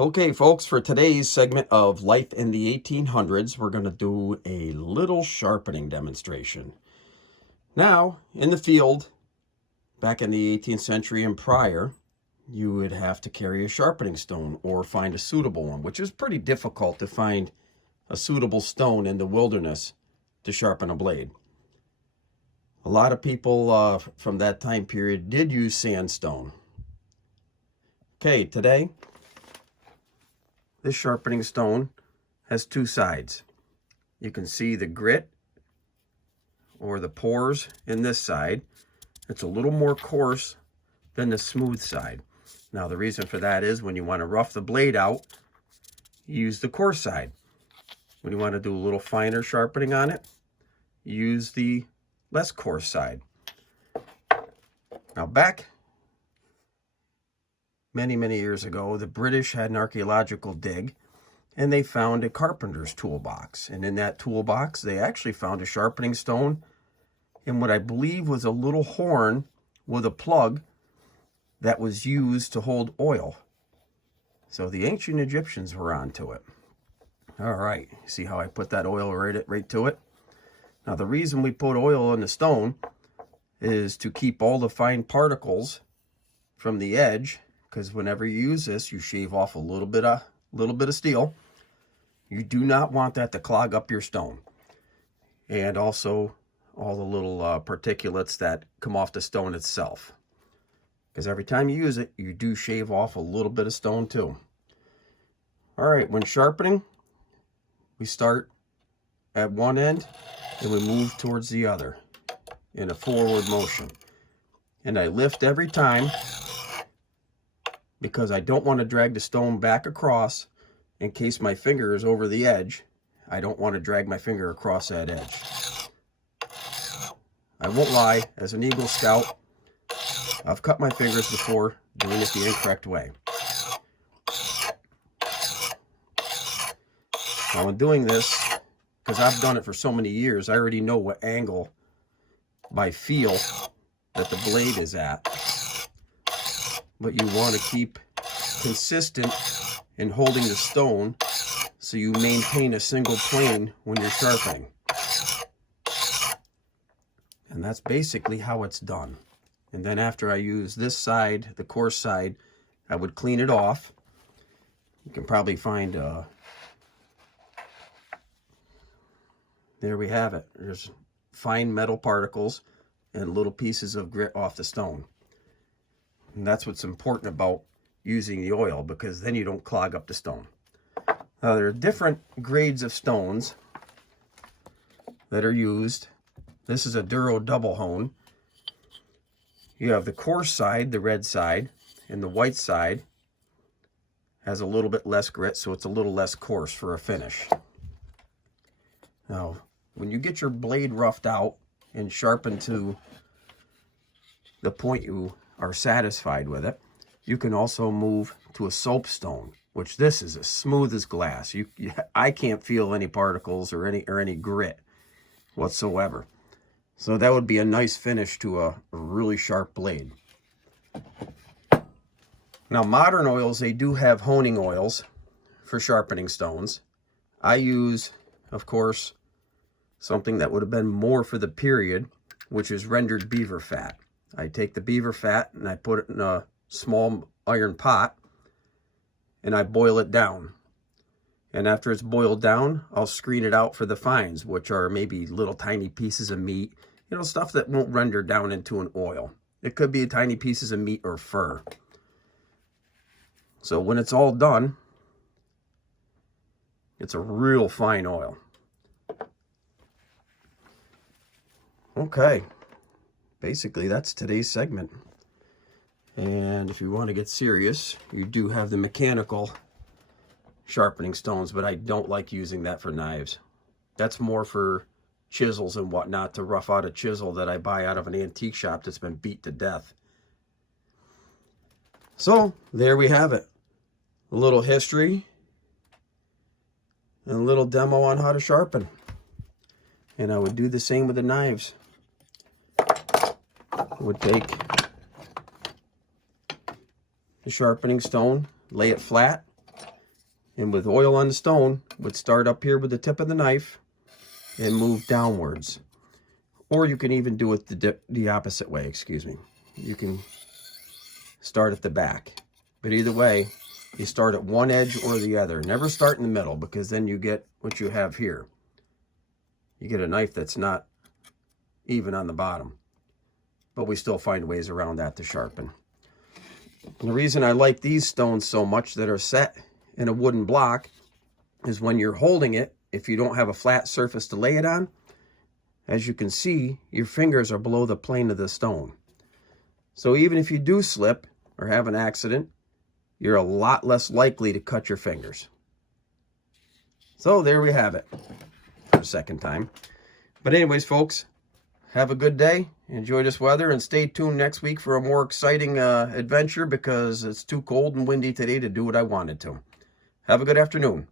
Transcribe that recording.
Okay, folks, for today's segment of Life in the 1800s, we're going to do a little sharpening demonstration. Now, in the field, back in the 18th century and prior, you would have to carry a sharpening stone or find a suitable one, which is pretty difficult to find a suitable stone in the wilderness to sharpen a blade. A lot of people from that time period did use sandstone. Okay, today, this sharpening stone has two sides. You can see the grit or the pores in this side. It's a little more coarse than the smooth side. Now the reason for that is when you want to rough the blade out, you use the coarse side. When you want to do a little finer sharpening on it, you use the less coarse side. Now back many years ago, the British had an archaeological dig and they found a carpenter's toolbox. And in that toolbox, they actually found a sharpening stone and what I believe was a little horn with a plug that was used to hold oil. So the ancient Egyptians were onto it. All right, see how I put that oil right to it? Now the reason we put oil on the stone is to keep all the fine particles from the edge, because whenever you use this, you shave off a little bit of steel. You do not want that to clog up your stone. And also all the little particulates that come off the stone itself. Because every time you use it, you do shave off a little bit of stone too. All right, when sharpening, we start at one end and we move towards the other in a forward motion. And I lift every time because I don't want to drag the stone back across in case my finger is over the edge. I don't want to drag my finger across that edge. I won't lie, as an Eagle Scout, I've cut my fingers before doing it the incorrect way. Now in doing this, because I've done it for so many years, I already know what angle by feel that the blade is at. But you want to keep consistent in holding the stone so you maintain a single plane when you're sharpening. And that's basically how it's done. And then after I use this side, the coarse side, I would clean it off. You can probably find, there we have it. There's fine metal particles and little pieces of grit off the stone. And that's what's important about using the oil, because then you don't clog up the stone. Now there are different grades of stones that are used. This is a Duro double hone. You have the coarse side, the red side, and the white side has a little bit less grit, so it's a little less coarse for a finish. Now, when you get your blade roughed out and sharpened to the point you are satisfied with it, you can also move to a soapstone, which this is as smooth as glass. I can't feel any particles or any grit whatsoever. So that would be a nice finish to a really sharp blade. Now modern oils, they do have honing oils for sharpening stones. I use, of course, something that would have been more for the period, which is rendered beaver fat. I take the beaver fat and I put it in a small iron pot and I boil it down. And after it's boiled down, I'll screen it out for the fines, which are maybe little tiny pieces of meat, you know, stuff that won't render down into an oil. It could be tiny pieces of meat or fur. So when it's all done, it's a real fine oil. Okay. Basically, that's today's segment. And if you want to get serious, you do have the mechanical sharpening stones, but I don't like using that for knives. That's more for chisels and whatnot, to rough out a chisel that I buy out of an antique shop that's been beat to death. So, there we have it. A little history and a little demo on how to sharpen. And I would do the same with the knives. Would take the sharpening stone, lay it flat, And with oil on the stone, would start up here with the tip of the knife and move downwards. Or you can even do it the opposite way, excuse me. You can start at the back. But either way, you start at one edge or the other. Never start in the middle, because then you get what you have here. You get a knife that's not even on the bottom. But we still find ways around that to sharpen. And the reason I like these stones so much that are set in a wooden block is when you're holding it, if you don't have a flat surface to lay it on, as you can see, your fingers are below the plane of the stone. So even if you do slip or have an accident, you're a lot less likely to cut your fingers. So there we have it for a second time. But anyways, folks, have a good day. Enjoy this weather, and stay tuned next week for a more exciting adventure, because it's too cold and windy today to do what I wanted to. Have a good afternoon.